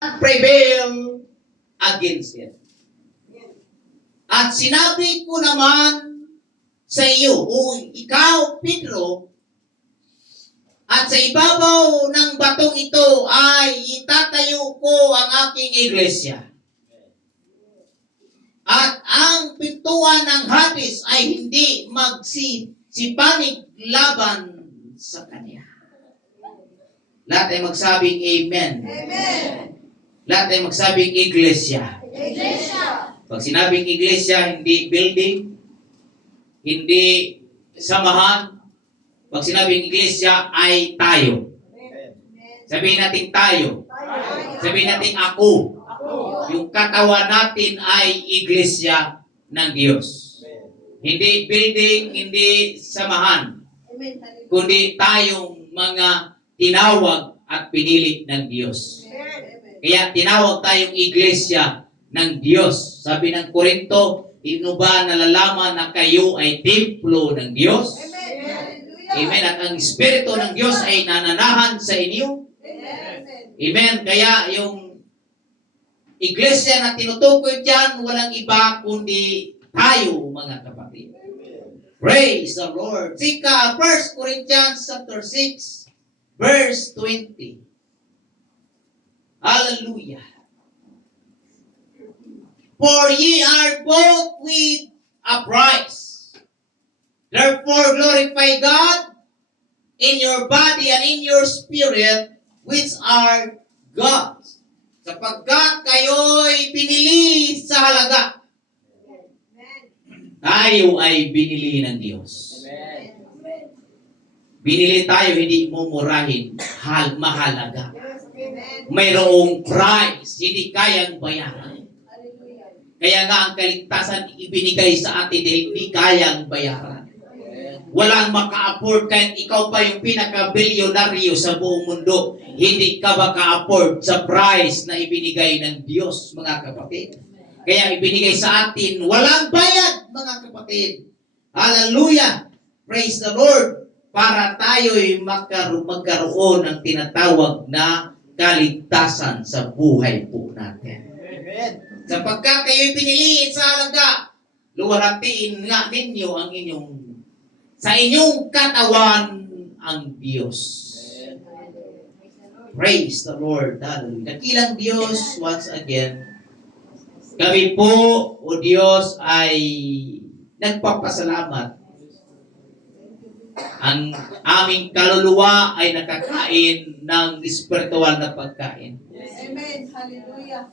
prevail against it. At sinabi ko naman sa iyo, o ikaw, Pedro, at sa ibabaw ng batong ito ay itatayo ko ang aking iglesia. At ang pintuan ng Hades ay hindi magsisipanig laban sa kanya. Lahat ay magsabing Amen. Amen. Lahat ay magsabing iglesia. Iglesia. Pag sinabing iglesia, hindi building, hindi samahan. Pag sinabing iglesia, ay tayo. Sabihin natin tayo. Sabihin natin ako. Yung katawan natin ay iglesia ng Diyos. Hindi building, hindi samahan. Kundi tayong mga tinawag at pinili ng Diyos. Kaya tinawag tayong iglesia ng Diyos. Sabi ng Korinto, ino ba nalalaman na kayo ay templo ng Diyos? Amen. At ang Espiritu ng Diyos ay nananahan sa inyo. Amen. Kaya yung iglesia na tinutukoy dyan, walang iba kundi tayo, mga kapatid. Praise the Lord. Sika, 1 Corinthians chapter 6, verse 20. Hallelujah. For ye are bought with a price. Therefore glorify God in your body and in your spirit, which are God's. Sapagkat kayo'y pinili sa halaga. Tayo ay binili ng Diyos. Binili tayo, hindi mumurahin, mahalaga. Mayroong price, hindi kayang bayaran. Kaya nga ang kaligtasan ibinigay sa atin dahil hindi kayang bayaran. Walang maka-afford kahit ikaw pa yung pinaka-bilyonaryo sa buong mundo. Hindi ka maka-afford sa price na ibinigay ng Diyos, mga kapatid. Kaya ibinigay sa atin, walang bayad, mga kapatid. Hallelujah! Praise the Lord! Para tayo'y magkaroon ng tinatawag na kaligtasan sa buhay po natin. Amen. Sapagkat kayo'y pinili sa halaga, luwalhatiin nga ninyo ang sa inyong katawan ang Diyos. Praise the Lord. Hallelujah. Dakilang Diyos, once again, kami po, o Diyos, ay nagpapasalamat. Ang aming kaluluwa ay nakakain ng spiritual na pagkain. Amen. Hallelujah.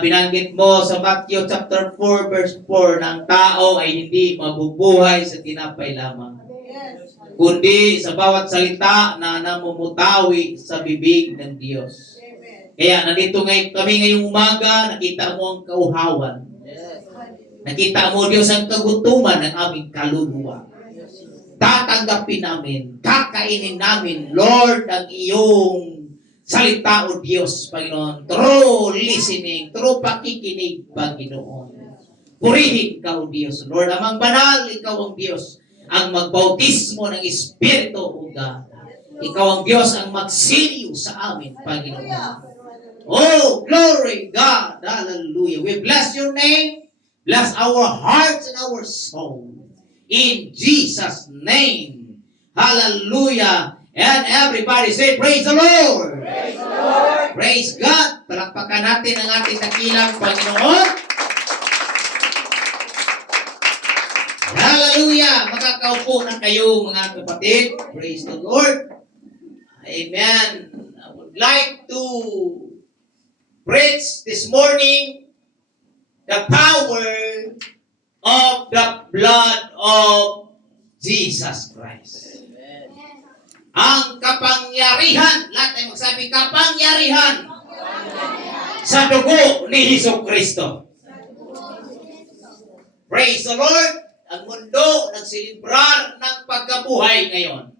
Binanggit mo sa Matthew chapter 4 verse 4 na ang tao ay hindi mabubuhay sa tinapay lamang, kundi sa bawat salita na namumutawi sa bibig ng Diyos. Kaya nandito kami ngayong umaga, nakita mo ang kauhawan. Nakita mo, Diyos, ang kagutuman ng aming kaluluwa. Tatanggapin namin, kakainin namin, Lord, ang iyong salita, o Diyos, Panginoon, through listening, through pakikinig, Panginoon. Purihin ka, o Diyos. Lord, amang banal, ikaw ang Diyos, ang magbautismo ng Espiritu, o God. Ikaw ang Diyos ang magsiliw sa amin, Panginoon. Oh, glory, God. Hallelujah. We bless your name. Bless our hearts and our soul. In Jesus' name. Hallelujah. And everybody say, praise the Lord. Praise the Lord. Praise God. Palakpakan natin ang ating dakilang Panginoon. Hallelujah. Makakaupo na kayo, mga kapatid. Praise the Lord. Amen. I would like to preach this morning the power of the blood of Jesus Christ. Ang kapangyarihan, lahat ay magsabi, kapangyarihan sa dugo ni Hesus Kristo. Praise the Lord! Ang mundo nagsilibrar ng pagkabuhay ngayon.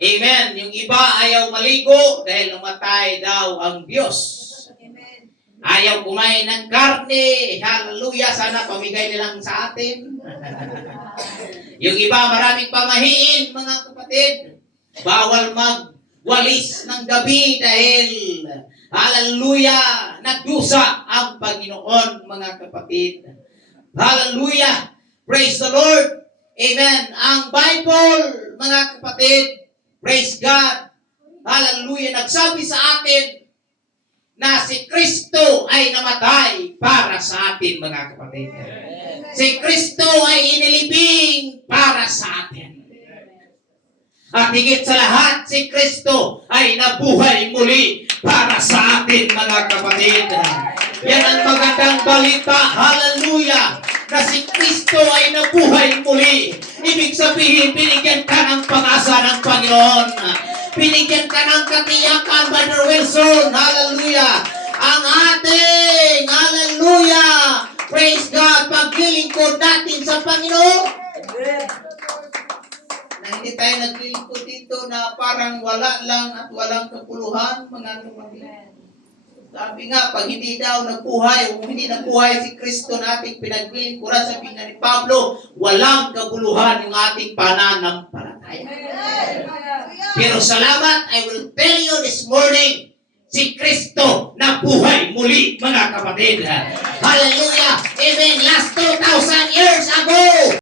Amen. Yung iba ayaw maligo dahil namatay daw ang Diyos. Ayaw kumain ng karne. Hallelujah. Sana pamigay nilang sa atin. Yung iba maraming pamahiin, mga kapatid. Bawal magwalis ng gabi dahil Hallelujah! Nagdusa ang Panginoon, mga kapatid. Hallelujah! Praise the Lord! Amen! Ang Bible, mga kapatid, praise God! Hallelujah! Nagsabi sa atin na si Kristo ay namatay para sa atin, mga kapatid. Si Kristo ay inilibing para sa atin. At higit sa lahat, si Kristo ay nabuhay muli para sa atin, mga kapatid. Yan ang magandang balita. Hallelujah! Na si Kristo ay nabuhay muli. Ibig sabihin, binigyan ka ng pag-asa ng Panginoon. Binigyan ka ng katiyakan, Brother Wilson. Hallelujah! Ang ating, hallelujah! Praise God! Paglilingkod natin sa Panginoon. Na hindi tayo naglilingkod dito na parang wala lang at walang kapuluhan, mga kapatid. Sabi nga, pag hindi daw nabuhay, o hindi nabuhay si Kristo na ating pinaglilingkuran, sabi nga ni Pablo, walang kabuluhan yung ating pananampalataya. Pero salamat, I will tell you this morning, si Kristo nabuhay muli, mga kapatid. Hallelujah! Even last 2,000 years ago,